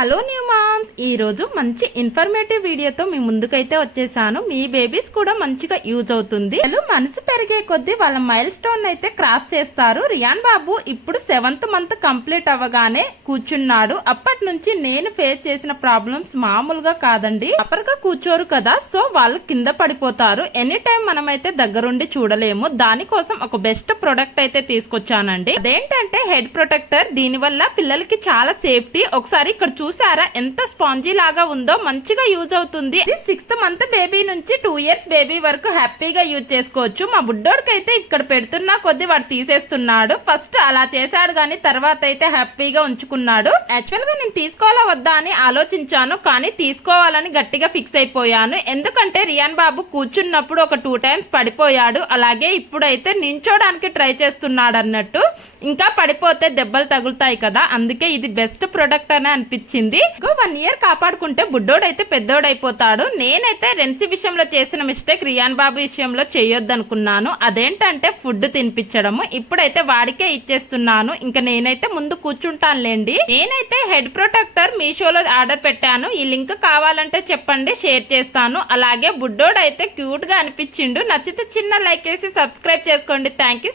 Hello new moms, ఈ రోజు మంచి ఇన్ఫర్మేటివ్ వీడియోతో మీ ముందుకైతే వచ్చేసాను. మీ బేబీస్ కూడా మంచిగా యూజ్ అవుతుంది. వాళ్ళు మనసు పెరిగే కొద్దీ వాళ్ళ మైల్ స్టోన్ అయితే క్రాస్ చేస్తారు. రియాన్ బాబు ఇప్పుడు 7th మంత్ కంప్లీట్ అవ్వగానే కూర్చున్నాడు. అప్పటి నుంచి నేను ఫేస్ చేసిన ప్రాబ్లమ్స్ మామూలుగా కాదండి. ప్రాపర్ గా కూర్చోరు కదా, సో వాళ్ళు కింద పడిపోతారు. ఎనీ టైం మనమైతే దగ్గరుండి చూడలేము. దానికోసం ఒక బెస్ట్ ప్రొడక్ట్ అయితే తీసుకొచ్చానండి. అదేంటంటే హెడ్ ప్రొటెక్టర్. దీని వల్ల పిల్లలకి చాలా సేఫ్టీ. ఒకసారి ఇక్కడ చూసారా ఎంత స్పాంజీ లాగా ఉందో, మంచిగా యూజ్ అవుతుంది. ఇది 6th మంత్ బేబీ నుంచి 2 years బేబీ వరకు హ్యాపీగా యూజ్ చేసుకోవచ్చు. మా బుడ్డోడికి అయితే ఇక్కడ పెడుతున్నా కొద్ది వాడు తీసేస్తున్నాడు. ఫస్ట్ అలా చేశాడు గానీ తర్వాత అయితే హ్యాపీగా ఉంచుకున్నాడు. యాక్చువల్ గా నేను తీసుకోవాలా వద్దా అని ఆలోచించాను, కానీ తీసుకోవాలని గట్టిగా ఫిక్స్ అయిపోయాను. ఎందుకంటే రియాన్ బాబు కూర్చున్నప్పుడు ఒక 2 times పడిపోయాడు. అలాగే ఇప్పుడైతే నించోడానికి ట్రై చేస్తున్నాడు అన్నట్టు. ఇంకా పడిపోతే దెబ్బలు తగులుతాయి కదా, అందుకే ఇది బెస్ట్ ప్రొడక్ట్ అని అనిపించింది. 1 year కాపాడుకుంటే బుడ్డోడైతే పెద్దోడైపోతాడు. నేనైతే రెన్సీ విషయంలో చేసిన మిస్టేక్ రియాన్ బాబు విషయంలో చేయొద్దు అనుకున్నాను. అదేంటంటే ఫుడ్ తినిపించడము. ఇప్పుడైతే వాడికే ఇచ్చేస్తున్నాను. ఇంకా నేనైతే ముందు కూర్చుంటానులేండి. నేనైతే హెడ్ ప్రొటెక్టర్ మీషోలో ఆర్డర్ పెట్టాను. ఈ లింక్ కావాలంటే చెప్పండి, షేర్ చేస్తాను. అలాగే బుడ్డోడైతే క్యూట్ గా అనిపించిండు. నచ్చితే చిన్న లైక్ చేసి సబ్స్క్రైబ్ చేసుకోండి. Thank you.